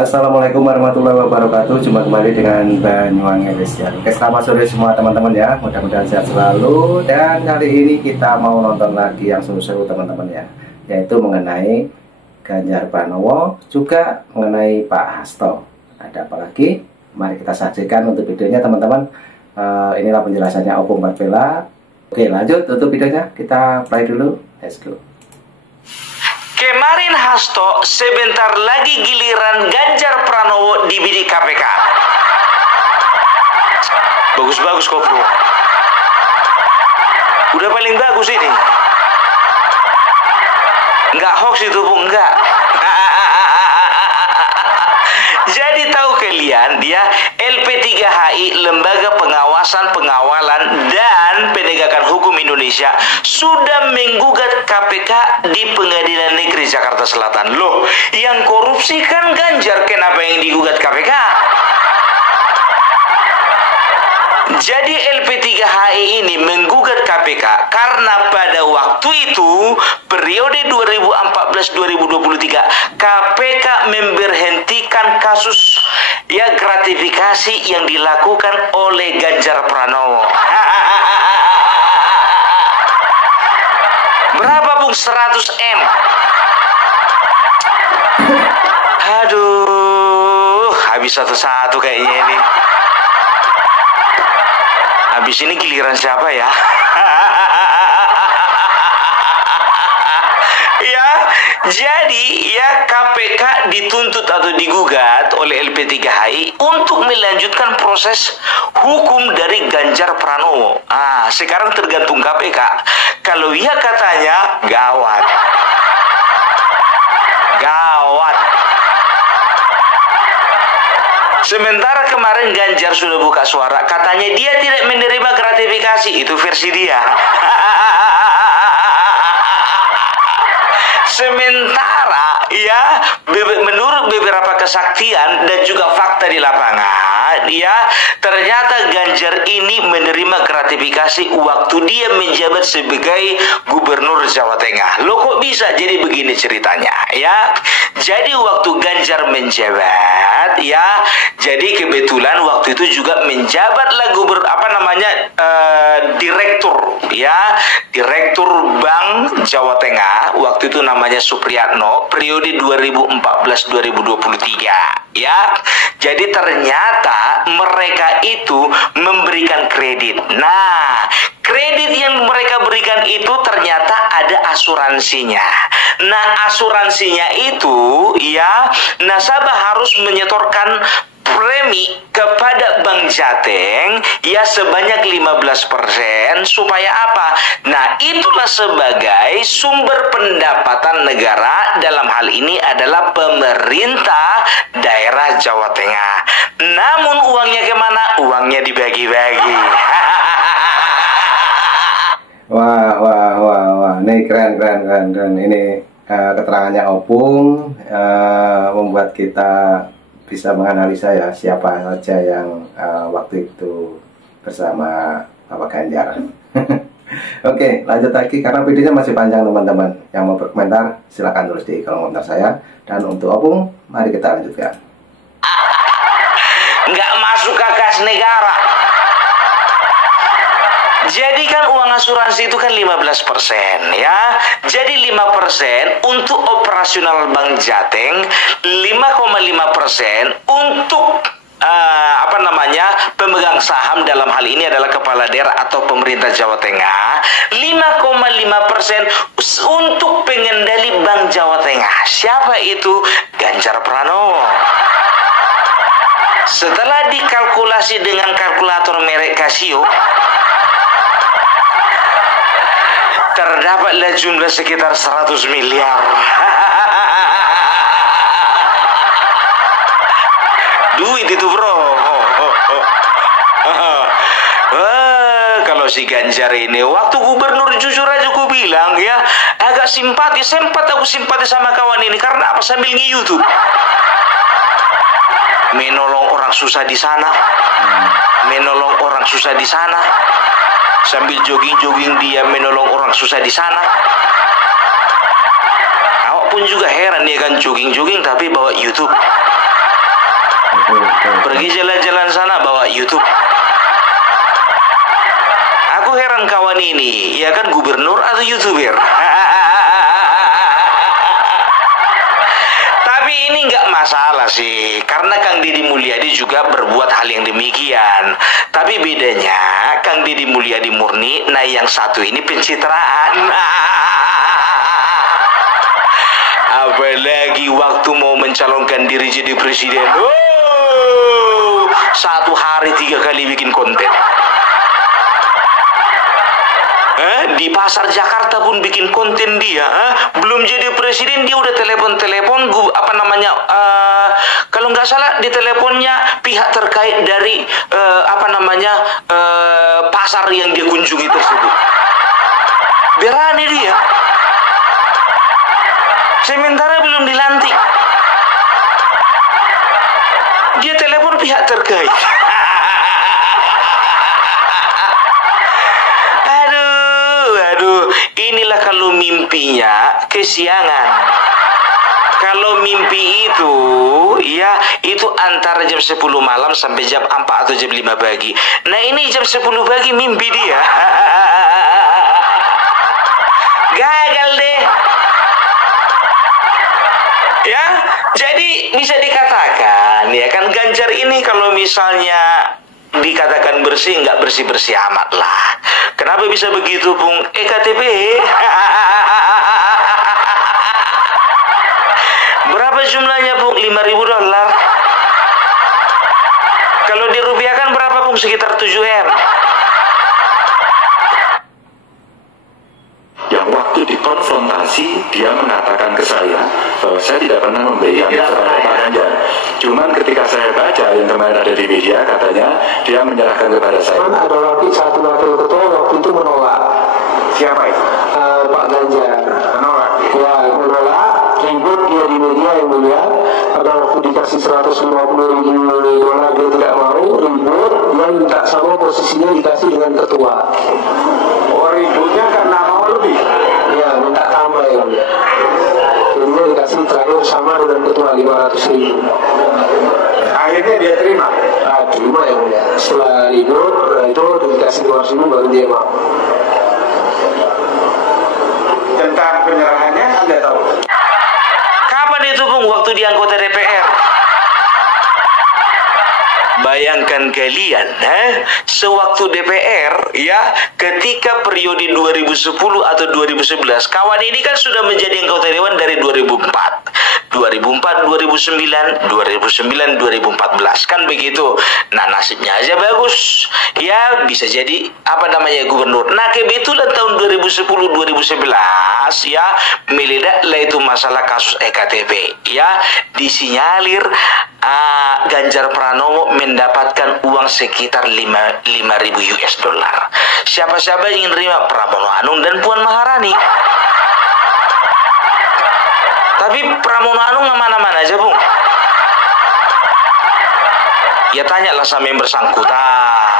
Assalamualaikum warahmatullahi wabarakatuh. Jumpa kembali dengan Banyuwangi Lesian. Oke, selamat sore semua teman-teman ya. Mudah-mudahan sehat selalu. Dan kali ini kita mau nonton lagi yang seru-seru teman-teman ya, yaitu mengenai Ganjar Pranowo, juga mengenai Pak Hasto. Ada apa lagi? Mari kita saksikan untuk videonya teman-teman. Inilah penjelasannya Opung Barbella. Oke, lanjut untuk videonya. Kita play dulu. Let's go. Kemarin Hasto, sebentar lagi giliran Ganjar Pranowo dibidik KPK. Bagus-bagus kok bro. Udah paling bagus ini. Enggak hoax itu bu, enggak. Jadi tahu kalian, dia LP3HI, Lembaga Pengawasan, Pengawalan, dan Penegakan Hukum Indonesia, sudah menggugat KPK di Pengadilan Negeri Jakarta Selatan. Loh, yang korupsi kan Ganjar, kenapa yang digugat KPK? Jadi LP3HI ini menggugat KPK karena pada waktu itu periode 2014-2023 KPK memberhentikan kasus gratifikasi yang dilakukan oleh Ganjar Pranowo. Berapa bung? 100 M. Aduh, habis satu-satu kayaknya ini. Habis ini giliran siapa ya? Ya, jadi ya KPK dituntut atau digugat oleh LP3HI untuk melanjutkan proses hukum dari Ganjar Pranowo. Sekarang tergantung KPK. Kalau iya katanya gawat. Gawat. Sementara kemarin Ganjar sudah buka suara, katanya dia tidak menerima gratifikasi, itu versi dia. Sementara ya menurut beberapa kesaksian dan juga fakta di lapangan, ya ternyata Ganjar ini menerima gratifikasi waktu dia menjabat sebagai Gubernur Jawa Tengah. Loh kok bisa? Jadi begini ceritanya ya. Jadi waktu Ganjar menjabat ya, jadi kebetulan waktu itu juga menjabatlah direktur ya, direktur Bank Jawa Tengah waktu itu namanya Supriyatno, periode 2014-2023 ya. Jadi ternyata mereka itu memberikan kredit. Nah, kredit yang mereka berikan itu ternyata ada asuransinya. Nah, asuransinya itu ya, nasabah harus menyetorkan premi kepada Bank Jateng ya sebanyak 15%. Supaya apa? Nah, itulah sebagai sumber pendapatan negara, dalam hal ini adalah pemerintah daerah Jawa Tengah. Namun uangnya kemana? Uangnya dibagi-bagi. Wah, ini keren. Ini keterangannya Opung membuat kita bisa menganalisa ya siapa saja yang waktu itu bersama Bapak Ganjar. Oke, lanjut lagi karena videonya masih panjang teman-teman. Yang mau berkomentar silakan tulis di kolom komentar saya. Dan untuk Opung, mari kita lanjutkan. Nggak masuk ke kas negara. Jadi kan uang asuransi itu kan 15% ya. Jadi 5% untuk operasional Bank Jateng, 5,5% untuk pemegang saham, dalam hal ini adalah kepala daerah atau pemerintah Jawa Tengah, 5,5% untuk pengendali Bank Jawa Tengah. Siapa itu? Ganjar Pranowo. Setelah dikalkulasi dengan kalkulator merek Casio, terdapatlah jumlah sekitar 100 miliar. Duit itu bro. Kalau si Ganjar ini waktu gubernur, jujur aja aku bilang ya, agak simpati. Sempat aku simpati sama kawan ini karena apa? Sambil nge-YouTube menolong orang susah di sana, menolong orang susah di sana. Sambil jogging-jogging dia menolong orang susah di sana. Awak pun juga heran ya kan, jogging-jogging tapi bawa YouTube. Pergi jalan-jalan sana bawa YouTube. Aku heran kawan ini, ya kan gubernur atau YouTuber? Tapi ini nggak masalah sih, karena Kang Deddy Mulyadi juga berbuat hal yang demikian. Tapi bedanya Kang Deddy Mulyadi murni, nah yang satu ini pencitraan. Apalagi waktu mau mencalonkan diri jadi presiden, satu hari 3 kali bikin konten. Di pasar Jakarta pun bikin konten dia. Belum jadi presiden dia udah telepon kalau nggak salah di teleponnya pihak terkait dari pasar yang dia kunjungi tersebut. Berani dia. Sementara belum dilantik, dia telepon pihak terkait. Inilah kalau mimpinya kesiangan. Kalau mimpi itu, ya itu antara jam 10 malam sampai jam 4 atau jam 5 pagi. Nah ini jam 10 pagi mimpi dia. Gagal deh. Ya, jadi bisa dikatakan, ya kan Ganjar ini kalau misalnya dikatakan bersih, nggak bersih-bersih amat lah. Kenapa bisa begitu, Bung? EKTP. Berapa jumlahnya, Bung? $5.000. Kalau dirupiahkan berapa, Bung? Sekitar 7M. Yang waktu dikonfrontasi, dia mengatakan ke saya bahwa saya tidak pernah memberikan kepada Pak Ganjar. Cuman ketika saya baca yang kemarin ada di media, katanya dia menyerahkan kepada saya. Ada satu wakil ketua waktu itu menolak. Siapa itu? Pak Ganjar. Menolak. Ya, menolak. Ribut dia di media yang mulia. Ada waktu dikasih $150.000 dia tidak mau. Ribut. Dia minta sama posisinya dikasih dengan ketua. Oh, ributnya karena mau lebih. Ya, minta tambah ya. Jadi dia dikasih terakhir sama dengan ketua $500.000. Akhirnya dia terima. Terima ya mulia. Setelah ribut, itu dikasih $200.000 baru dia mau. Tentang penyerahannya Anda tahu? Kapan itu, Bung? Waktu di anggota DPR. Bayangkan kalian, sewaktu DPR, ya, ketika periode 2010 atau 2011, kawan ini kan sudah menjadi anggota dewan dari 2004. 2004, 2009, 2009, 2014, kan begitu. Nah, nasibnya aja bagus. Ya, bisa jadi gubernur. Nah, kebetulan tahun 2010, 2011, ya, meledaklah itu masalah kasus EKTP. Ya, disinyalir Ganjar Pranowo mendapatkan uang sekitar 5.000 $5.000. Siapa-siapa yang ingin terima? Pramono Anung dan Puan Maharani. Tapi Pramono Anung mana-mana aja, Bung. Ya tanyalah sama yang bersangkutan.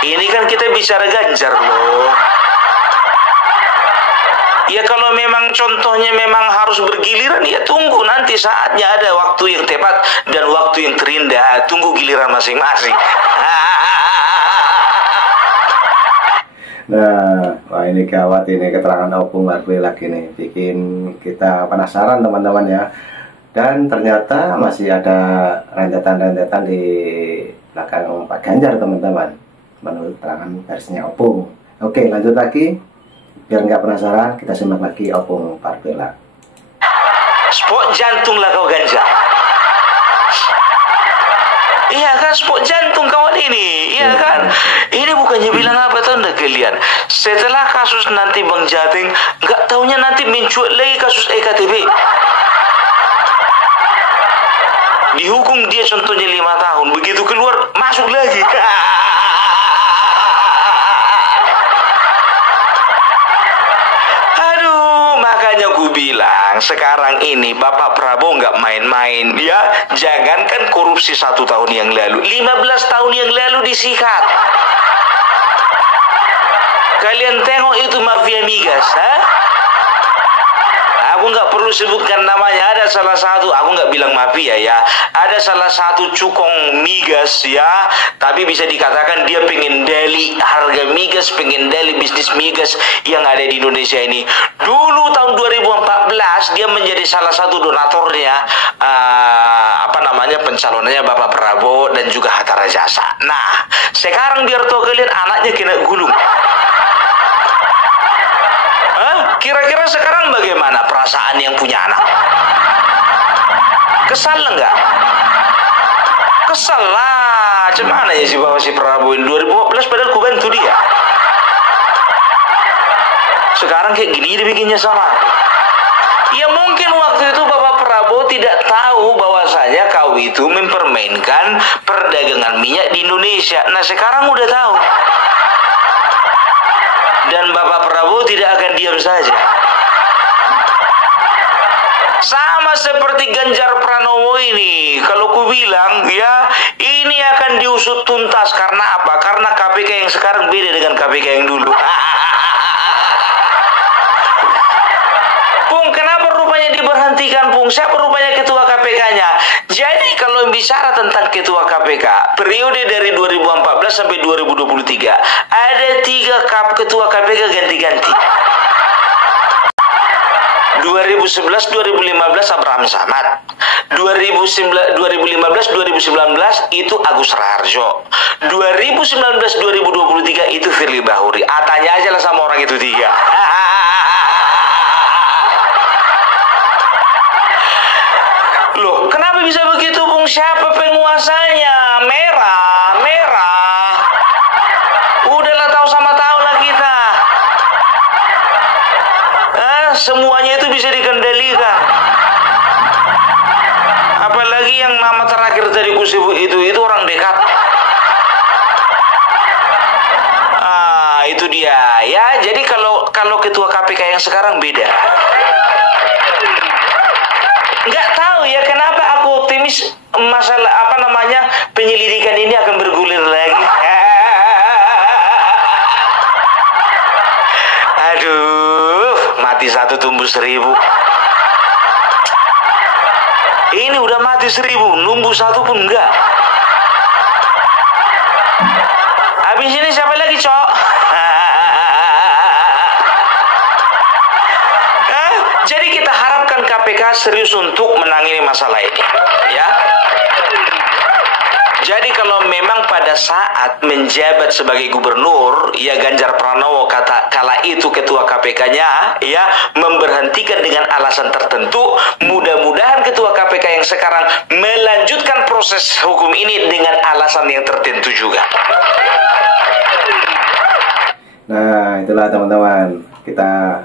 Ini kan kita bicara Ganjar loh. Ya kalau memang contohnya memang harus bergiliran, ya tunggu nanti saatnya ada waktu yang tepat dan waktu yang terindah. Tunggu giliran masing-masing. Nah, wah ini gawat ini keterangan Opung Marbe lagi nih, bikin kita penasaran teman-teman ya. Dan ternyata masih ada rentetan-rentetan di belakang Pak Ganjar teman-teman, menurut keterangan versinya Opung. Oke, lanjut lagi. Biar nggak penasaran, kita simak lagi Opung Parbela. Spot jantung lah kau Ganjar. Iya kan, spot jantung kawan ini. Iya kan. Ini bukannya bilang apa tahu nggak kalian? Setelah kasus nanti Bang Jateng, nggak taunya nanti mencuat lagi kasus EKTP. Dihukum dia contohnya 5 tahun. Begitu keluar, masuk lagi. Makanya gue bilang sekarang ini Bapak Prabowo nggak main-main ya. Jangankan korupsi 1 tahun yang lalu, 15 tahun yang lalu disikat. Kalian tengok itu mafia migas, aku nggak perlu sebutkan namanya. Ada salah satu, aku nggak bilang mafia ya, ada salah satu cukong migas ya, tapi bisa dikatakan dia pengen deli harga migas, pengen deli bisnis migas yang ada di Indonesia ini. Dulu tahun 2014 dia menjadi salah satu donaturnya, pencalonannya Bapak Prabowo dan juga Hatta Rajasa. Nah, sekarang biar tahu kalian anaknya kena gulung. Kira-kira sekarang bagaimana perasaan yang punya anak? Kesal enggak? Kesal lah. Cuman ya si Bapak si Prabowo 2014 padahal ku bantu dia. Sekarang kayak gini dibikinnya sama. Ya mungkin waktu itu Bapak Prabowo tidak tahu bahwasanya kau itu mempermainkan perdagangan minyak di Indonesia. Nah sekarang udah tahu. Dan Bapak Prabowo tidak akan diam saja. Sama seperti Ganjar Pranowo ini, kalau ku bilang ya, ini akan diusut tuntas. Karena apa? Karena KPK yang sekarang beda dengan KPK yang dulu. Pung, kenapa rupanya diberhentikan, Pung? Siapa rupanya ketua KPK-nya? Jadi kalau bicara tentang ketua KPK, periode dari 2014 sampai 2023, ada 3 ketua KPK ganti-ganti. 2011, 2015 Abraham Samad, 2015, 2019 itu Agus Raharjo, 2019, 2023 itu Firly Bahuri. Tanya aja lah sama orang itu 3. Loh, kenapa bisa begitu, Bung? Siapa penguasanya? Merah. Udahlah tahu sama tahu lah kita. Semuanya itu bisa dikendalikan. Apalagi yang nama terakhir tadi ku sebut itu orang dekat. Itu dia. Ya, jadi kalau ketua KPK yang sekarang beda. Nggak tahu ya kenapa aku optimis masalah penyelidikan ini akan bergulir lagi. Aduh, mati 1 tumbuh 1000. Ini udah mati 1000, numbuh 1 pun enggak. Habis ini siapa lagi, Cok? Jadi kita harapkan KPK serius untuk menangani masalah ini, ya. Jadi kalau memang pada saat menjabat sebagai gubernur, ya Ganjar Pranowo kala itu ketua KPK-nya, ya memberhentikan dengan alasan tertentu, mudah-mudahan ketua KPK yang sekarang melanjutkan proses hukum ini dengan alasan yang tertentu juga. Nah, itulah teman-teman, kita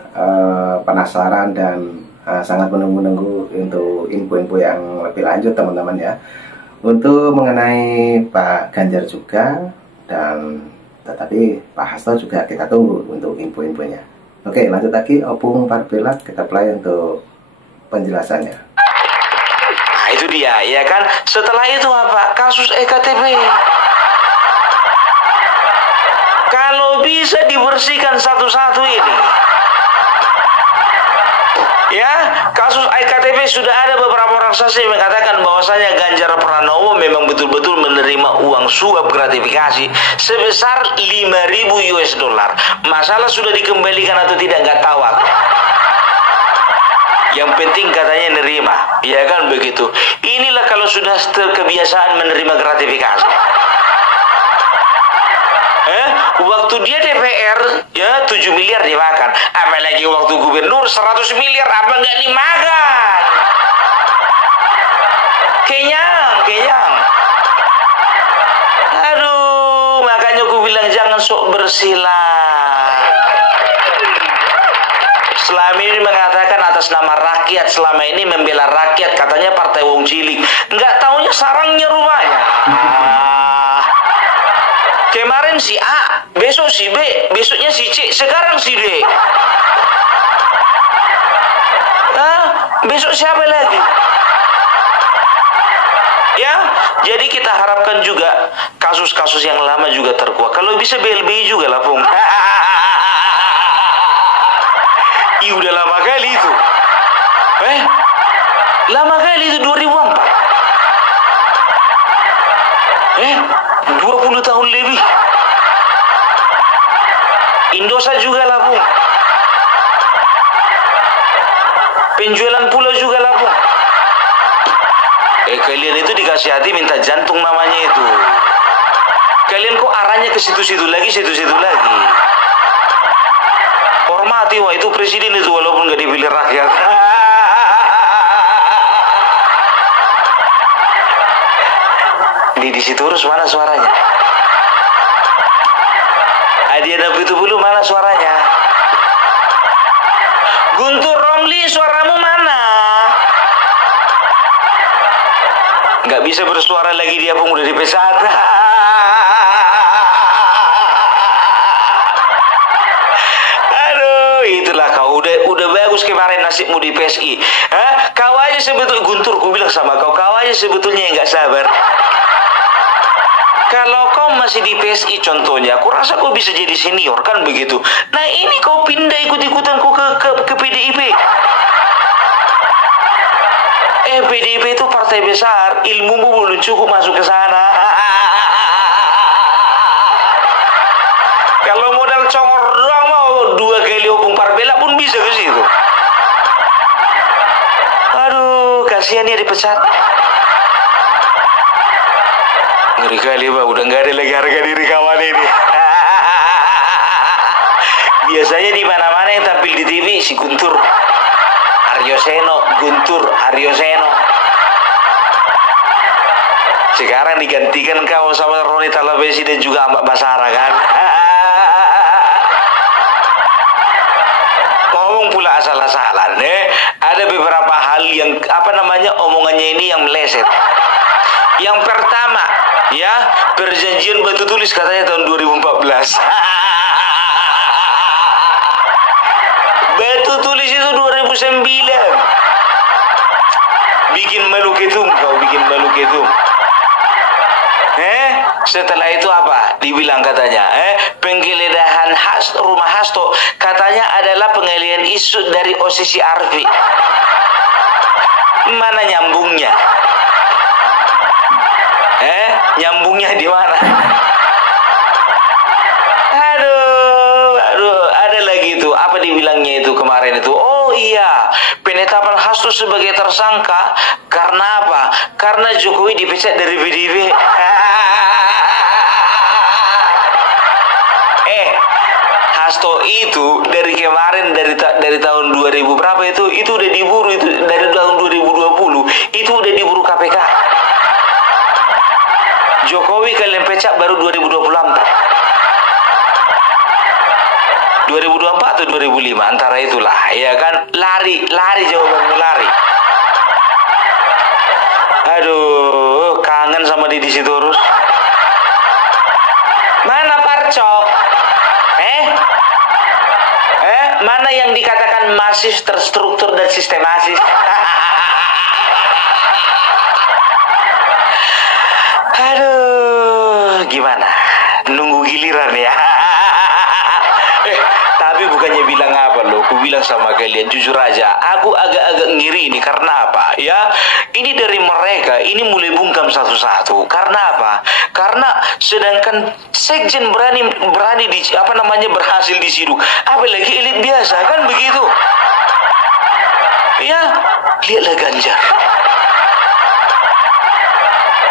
penasaran dan sangat menunggu-nunggu untuk info-info yang lebih lanjut teman-teman ya, untuk mengenai Pak Ganjar juga, dan tetapi Pak Hasto juga kita tunggu untuk info-infonya. Oke, lanjut lagi, Opung Parbela, kita play untuk penjelasannya. Nah itu dia, ya kan. Setelah itu apa? Kasus EKTP. Kalau bisa dibersihkan satu-satu ini, ya, kasus EKTP sudah ada beberapa orang saksi yang mengatakan bahwasanya Ganjar Pranowo memang betul-betul menerima uang suap gratifikasi sebesar 5.000 US dollar. Masalah sudah dikembalikan atau tidak nggak tahu aku. Yang penting katanya nerima, ya kan begitu. Inilah kalau sudah kebiasaan menerima gratifikasi. Waktu dia DPR ya 7 miliar dimakan, apalagi waktu gubernur 100 miliar apa nggak dimakan? Kenyang. Aduh, makanya gue bilang jangan sok bersilah. Selama ini mengatakan atas nama rakyat, selama ini membela rakyat, katanya partai Wong Cilik, nggak taunya sarangnya rupanya. Kemarin si A, besok si B, besoknya si C, sekarang si D. Besok siapa lagi? Ya, jadi kita harapkan juga kasus-kasus yang lama juga terkuak. Kalau bisa BLBI juga lah, Pung. Udah lama kali itu. Lama kali itu 2004. 20 tahun lebih. Indosat juga lapung. Penjualan pulau juga lapung. Kalian itu dikasih hati minta jantung namanya itu. Kalian kok arahnya ke situ-situ lagi, situ-situ lagi. Hormati, wah itu presiden itu walaupun gak dipilih rakyat. Di situ terus mana suaranya? Hadiah itu dulu mana suaranya? Guntur Romli suaramu mana? Gak bisa bersuara lagi, dia pun udah dipecat. Aduh, itulah kau udah bagus kemarin nasibmu di PSI. Kau aja sebetulnya, Guntur, ku bilang sama kau aja sebetulnya yang gak sabar. Kalau kau masih di PSI contohnya, aku rasa kau bisa jadi senior kan begitu. Nah ini kau pindah ikut-ikutan kau ke PDIP. PDIP itu partai besar, ilmumu belum cukup masuk ke sana. Kalau modal congor doang mau 2 kali opung parbela pun bisa ke situ. Aduh, kasihan dia dipecat. Ngeri kali, Pak, udah nggak ada lagi harga diri kawan ini. Biasanya di mana-mana yang tampil di TV si Guntur Aryoseno. Sekarang digantikan kau sama Roni Talapesi dan juga Mbak Basara kan. Ngomong pula asal-asalan, ada beberapa hal yang omongannya ini yang meleset. Yang pertama, perjanjian batu tulis katanya tahun 2014. Batu tulis itu 2009. Bikin malu ketum kau, bikin malu ketum. Setelah itu apa? Dibilang katanya, penggeledahan rumah Hasto katanya adalah pengalihan isu dari OSISI Arfi. Mana nyambungnya? Nyambungnya di mana? Aduh, ada lagi itu. Apa dibilangnya itu kemarin itu? Oh iya, penetapan Hasto sebagai tersangka karena apa? Karena Jokowi dipecat dari PDIP. Hasto itu dari kemarin dari tahun 2000 berapa itu udah diburu, itu dari tahun 2020 itu udah diburu KPK. Jokowi kalian pecat baru 2024 atau 2005 antara itulah, ya kan? Lari jawabanmu, lari. Aduh, kangen sama Didi Sitorus. Mana Parcok? Mana yang dikatakan masif, terstruktur dan sistematis? Aduh, gimana? Nunggu giliran ya. Tapi bukannya bilang apa loh, aku bilang sama kalian jujur aja, aku agak-agak ngiri ini karena apa? Ya, ini dari mereka, ini mulai bungkam satu-satu. Karena apa? Karena sedangkan sekjen berani berhasil disiduk, apalagi elit biasa kan begitu. Ya, lihatlah Ganjar.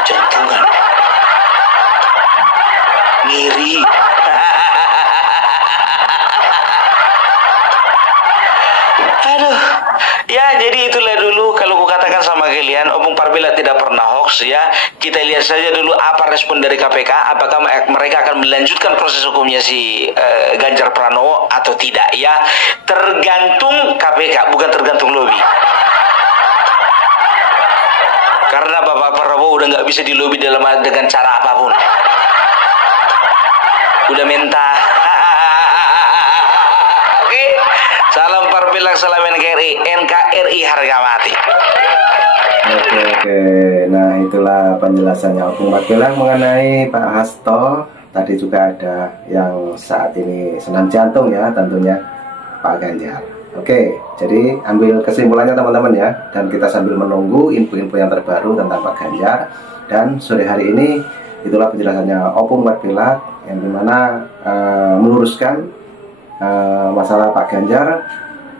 Jantungan. Ngiri. Aduh, ya jadi itulah dulu kalau kukatakan sama kalian, Opung Parbela tidak pernah hoax ya. Kita lihat saja dulu apa respon dari KPK, apakah mereka akan melanjutkan proses hukumnya si Ganjar Pranowo atau tidak ya. Tergantung KPK, bukan tergantung lobby. Karena Bapak Prabowo udah nggak bisa dilobi dengan cara apapun. Udah mentah. Salam Parbela, salam NKRI harga mati. Oke. Nah itulah penjelasannya Opung Parbela mengenai Pak Hasto. Tadi juga ada yang saat ini senam jantung ya tentunya, Pak Ganjar. Oke, jadi ambil kesimpulannya teman-teman ya, dan kita sambil menunggu info-info yang terbaru tentang Pak Ganjar. Dan sore hari ini itulah penjelasannya Opung Warpilak yang dimana meluruskan masalah Pak Ganjar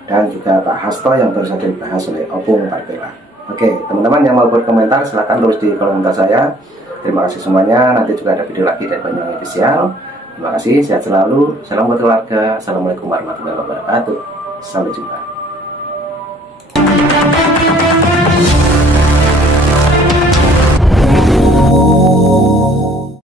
dan juga Pak Hasto yang baru saja dibahas oleh Opung Warpilak. Oke, teman-teman yang mau berkomentar silahkan tulis di kolom komentar saya. Terima kasih semuanya. Nanti juga ada video lagi dari Banyuwangi Official. Terima kasih, sehat selalu. Salam buat keluarga. Assalamualaikum warahmatullahi wabarakatuh. Sampai jumpa.